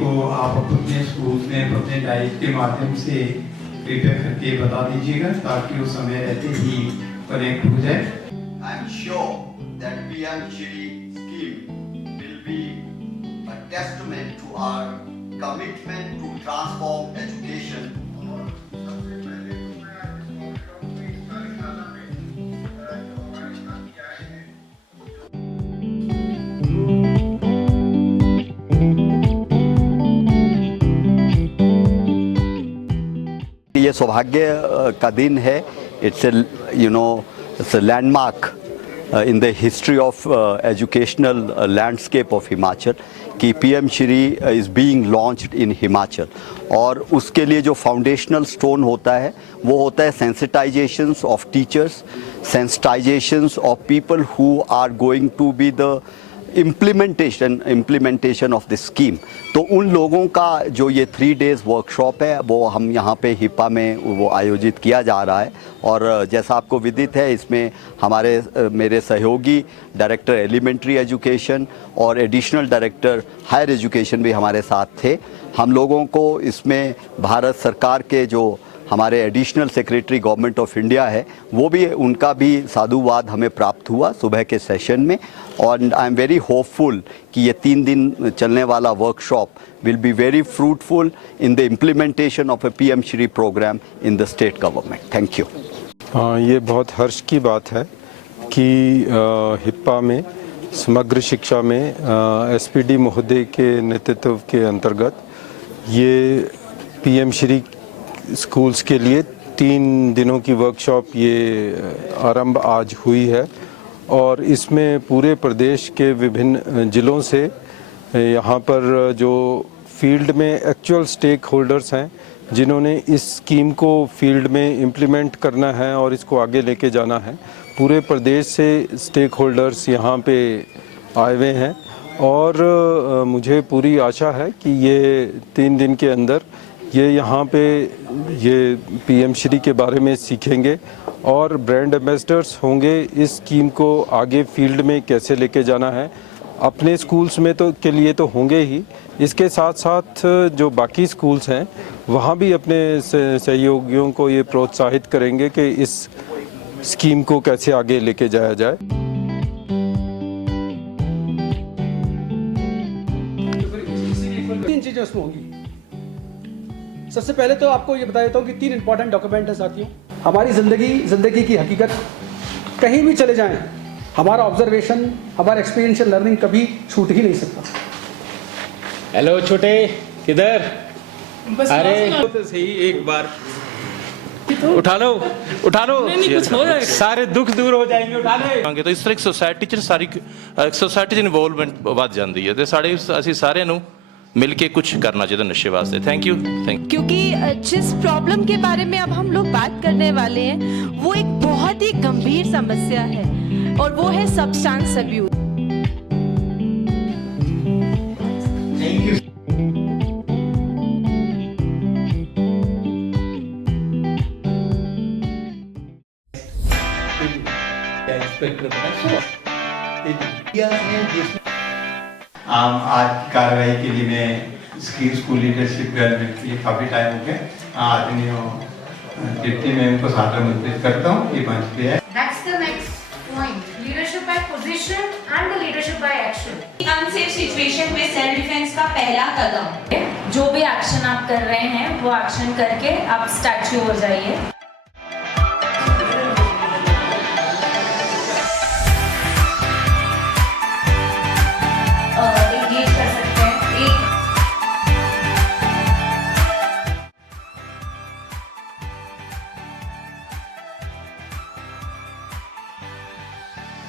को आप अपने स्कूल में अपने डाइट के माध्यम से कृपया करके बता दीजिएगा ताकि वो समय रहते ही कनेक्ट हो जाए। I am sure that PM Shri scheme will be a testament to our commitment to transform education. ये सौभाग्य का दिन है। It's a landmark in the history of educational landscape of Himachal कि PM Shri is being launched in Himachal और उसके लिए जो फाउंडेशनल स्टोन होता है वो होता है sensitizations of teachers, sensitizations of people who are going to be the implementation of this scheme। तो उन लोगों का जो ये 3 days वर्कशॉप है वो हम यहाँ पे हिप्पा में वो आयोजित किया जा रहा है। और जैसा आपको विदित है इसमें मेरे सहयोगी डायरेक्टर एलिमेंट्री एजुकेशन और एडिशनल डायरेक्टर हायर एजुकेशन भी हमारे साथ थे। हम लोगों को इसमें भारत सरकार के जो हमारे additional secretary government of India है वो भी उनका भी साधुवाद हमें प्राप्त हुआ सुबह के सेशन में। और आई एम वेरी होपफुल कि ये 3 दिन चलने वाला workshop will be very fruitful in the implementation of a PM Shri program in the state government. Thank you. ये बहुत हर्ष की बात है कि हिप्पा में समग्र शिक्षा में SPD महोदय के नेतृत्व के अंतर्गत ये PM श्री स्कूल्स के लिए 3 दिनों की वर्कशॉप ये आरंभ आज हुई है। और इसमें पूरे प्रदेश के विभिन्न ज़िलों से यहाँ पर जो फील्ड में एक्चुअल स्टेक होल्डर्स हैं जिन्होंने इस स्कीम को फील्ड में इम्प्लीमेंट करना है और इसको आगे लेके जाना है, पूरे प्रदेश से स्टेक होल्डर्स यहाँ पे आए हुए हैं। और मुझे पूरी आशा है कि ये 3 दिन के अंदर ये यहाँ पे ये PM श्री के बारे में सीखेंगे और ब्रांड एम्बेसडर्स होंगे इस स्कीम को आगे फील्ड में कैसे लेके जाना है। अपने स्कूल्स में तो के लिए तो होंगे ही, इसके साथ साथ जो बाकी स्कूल्स हैं वहाँ भी अपने सहयोगियों को ये प्रोत्साहित करेंगे कि इस स्कीम को कैसे आगे लेके जाया जाए। तीन चीज़ें उसमें होंगी। सबसे पहले तो आपको ये बता देता हूँ कि 3 इंपॉर्टेंट डॉक्यूमेंट है साथियों। हमारी ज़िंदगी की हकीकत, कहीं भी चले जाएं हमारा ऑब्जर्वेशन, हमारा एक्सपीरियंशियल लर्निंग कभी छूट ही नहीं सकता। हेलो छोटे, किधर? अरे तो सही, एक बार उठा लो नहीं, कुछ हो जाएगा, सारे दुख दूर हो जाएंगे, उठा ले। तो इस तरह सोसाइटी च सारी सोसाइटी च इन्वॉल्वमेंट वध जाती है। तो साढ़े असी सारे नू मिल के कुछ करना चाहिए नशे वास्ते। Thank you. क्योंकि जिस प्रॉब्लम के बारे में अब हम लोग बात करने वाले हैं वो एक बहुत ही गंभीर समस्या है और वो है सब्सटेंस अब्यूज। Thank you. आज की कार्रवाई के लिए मैं स्कूल लीडरशिप डेवलपमेंट के लिए काफ़ी टाइम हो गया आदरणीय डिप्टी मैम को सादर करता हूँ। ये मंच पे है। That's the next point. Leadership by position and the leadership by action. Unsafe situation में सेल्फ डिफेंस का पहला कदम, जो भी एक्शन आप कर रहे हैं वो एक्शन करके आप स्टैच्यू हो जाइए।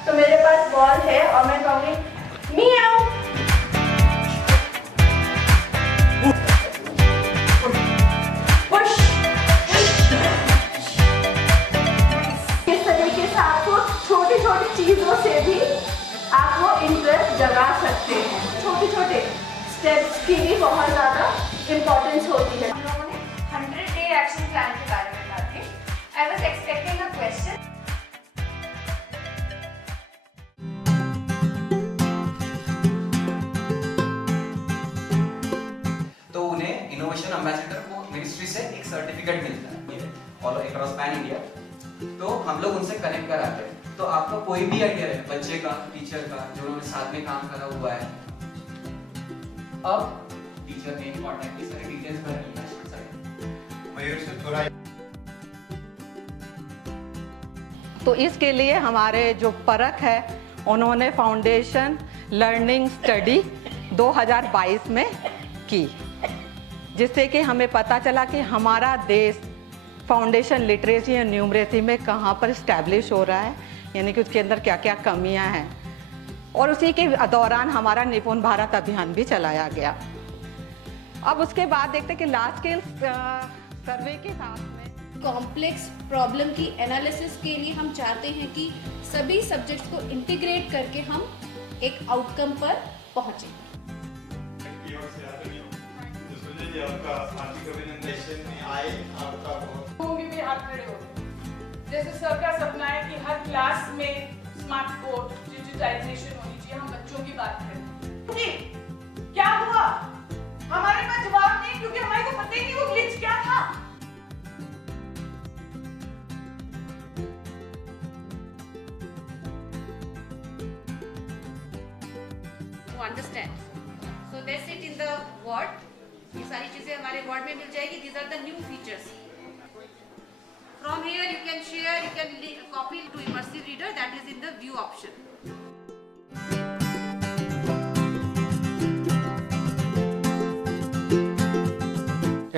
तो मेरे पास बॉल है और मैं कहूँगी मियाओ। इस तरीके से आपको छोटी छोटी चीजों से भी आप वो इंटरेस्ट जगा सकते हैं। छोटे छोटे स्टेप्स की भी बहुत ज़्यादा इम्पोर्टेंस होती है। हम लोगों ने 100 डे एक्शन प्लान के बारे में बात की। I was expecting a question. Social ambassador को मिनिस्ट्री से एक सर्टिफिकेट मिलता है ऑल अक्रॉस पैन इंडिया, तो हम लोग उनसे कनेक्ट कराते हैं। तो आपका कोई भी आइडिया है बच्चे का, टीचर का, जो उन्होंने साथ में काम करा हुआ है, अब टीचर ने कॉन्टैक्ट की सारी डिटेल्स भरनी है। मयूर से थोड़ा तो इसके लिए हमारे जो परख है उन्होंने फाउंडेशन लर्निंग स्टडी 2022 में की, जिससे कि हमें पता चला कि हमारा देश फाउंडेशन लिटरेसी और न्यूमरेसी में कहाँ पर इस्टेब्लिश हो रहा है, यानी कि उसके अंदर क्या क्या कमियां हैं। और उसी के दौरान हमारा निपुण भारत अभियान भी चलाया गया। अब उसके बाद देखते कि लार्ज स्केल सर्वे के साथ में कॉम्प्लेक्स प्रॉब्लम की एनालिसिस के लिए हम चाहते हैं कि सभी सब्जेक्ट्स को इंटीग्रेट करके हम एक आउटकम पर पहुंचे। आपका हार्दिक अभिनंदन में आए, आपका बहुत भी हाथ खड़े हो। जैसे सर का सपना है कि हर क्लास में स्मार्ट बोर्ड, डिजिटाइजेशन होनी चाहिए, हम बच्चों की बात करें। क्या हुआ? हमारे पास जवाब नहीं, क्योंकि हमारे को पता ही नहीं वो ग्लिच क्या था। Understand so that's it in the Word. ये सारी चीजें हमारे वर्ड में मिल जाएगी। These are the new features. From here you can share, you can copy to immersive reader, that is in the view option.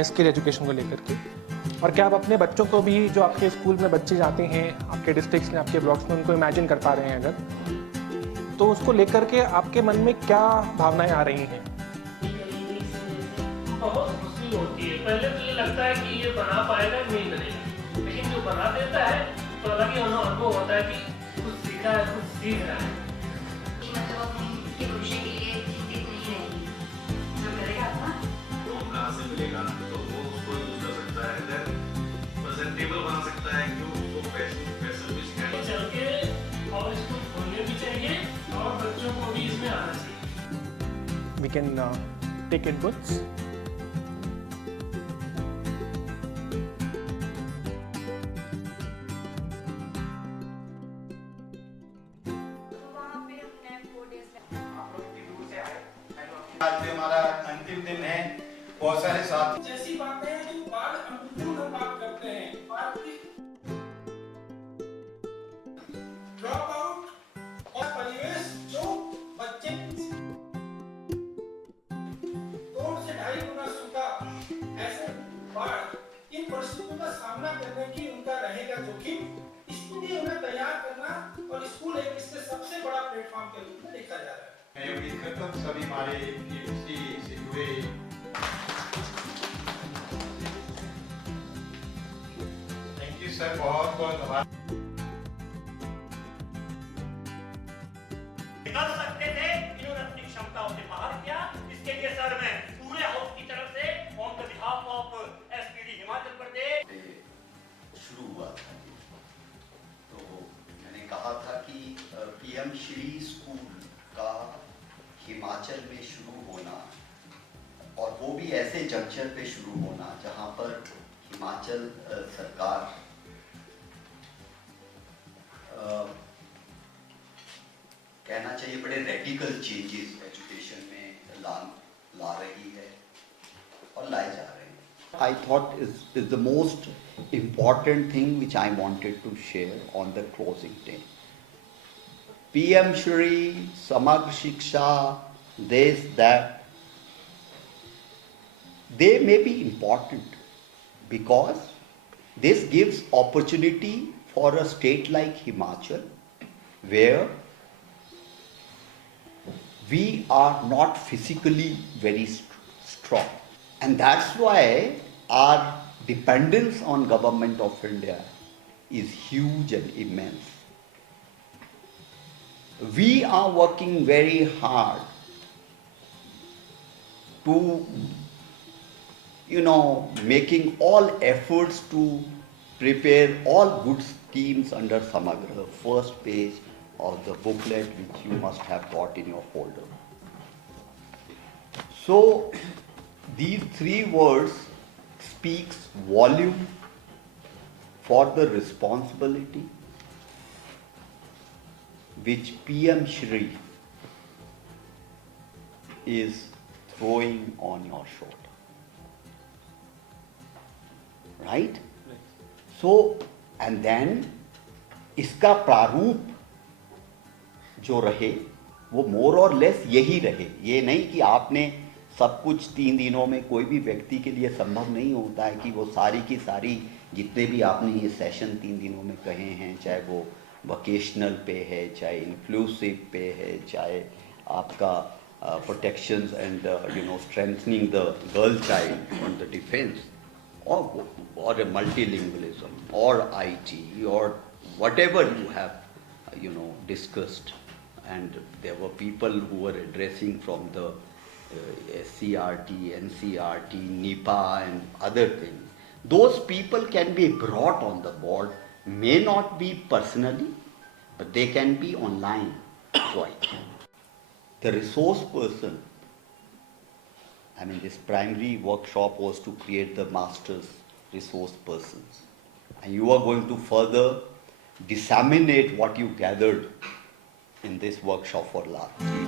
Skill education को लेकर के, और क्या आप अपने बच्चों को भी, जो आपके स्कूल में बच्चे जाते हैं, आपके डिस्ट्रिक्ट्स में, आपके ब्लॉक्स में, उनको इमेजिन कर पा रहे हैं अगर, तो उसको लेकर के आपके मन में क्या भावनाएं आ रही हैं? बहुत खुशी होती है। पहले तो ये लगता है कि ये बना पाएगा नहीं बनेगा, लेकिन जो बना देता है तो अलग ही अनुभव होता है कि कुछ सीखा है, कुछ सीख रहा है। मतलब उनके भविष्य के लिए चिंतित नहीं रहेगी। जो करेगा अपना तो कहाँ से मिलेगा, तो वो उसको यूज कर सकता है, देन प्रेजेंटेबल बना सकता है कि उसको पैसे भी सिखाए चल के, और इसको खोलने भी चाहिए और बच्चों को भी इसमें आना चाहिए। We can take inputs. आज भी हमारा अंतिम दिन है, बहुत सारे साथ जैसी बातें हैं जो बाल अनुकूल हम बात करते हैं, बात की ड्रॉप आउट और परिवेश जो बच्चे 2 से 2.5 गुना सूखा, ऐसे बाढ़, इन परिस्थितियों का सामना करने की उनका रहेगा जोखिम। इसके लिए उन्हें तैयार करना, और स्कूल एक इससे सबसे बड़ा प्लेटफॉर्म के रूप में देखा जा रहा है। मैं उम्मीद करता हूँ सभी हमारे PMC से जुड़े थैंक यू सर, बहुत बहुत आभार। कर सकते थे, इन्होंने अपनी क्षमताओं से बाहर किया। इसके लिए सर मैं पूरे हाउस की तरफ से on the behalf of SPD Himachal Pradesh शुरू हुआ था। तो मैंने कहा था कि PM श्री स्कूल का हिमाचल में शुरू होना, और वो भी ऐसे जंक्शन पे शुरू होना जहां पर हिमाचल सरकार कहना चाहिए बड़े रेडिकल चेंजेस एजुकेशन में ला रही है और लाए जा रहे हैं। I thought is the most important thing which I wanted to share on the closing day. PM Shri, Samagr Shiksha, this, that, they may be important because this gives opportunity for a state like Himachal where we are not physically very strong. And that's why our dependence on Government of India is huge and immense. We are working very hard to, making all efforts to prepare all good schemes under Samagra, the first page of the booklet which you must have got in your folder. So, These 3 words speaks volume for the responsibility which PM Shri is throwing on your shoulder. Right? So, and then इसका प्रारूप जो रहे वो मोर और less यही रहे. ये नहीं कि आपने सब कुछ 3 दिनों में, कोई भी व्यक्ति के लिए संभव नहीं होता है कि वो सारी की सारी जितने भी आपने ये सेशन 3 दिनों में कहे हैं, चाहे वो वोकेशनल पे है, चाहे इंक्लूसिव पे है, चाहे आपका protections and strengthening the girl child on the defence, or a multilingualism, or IT, or whatever you have, discussed. And there were people who were addressing from the SCRT, NCRT, NIPA and other things. Those people can be brought on the board, may not be personally, but they can be online. The resource person, this primary workshop was to create the master's resource persons. And you are going to further disseminate what you gathered in this workshop for last 3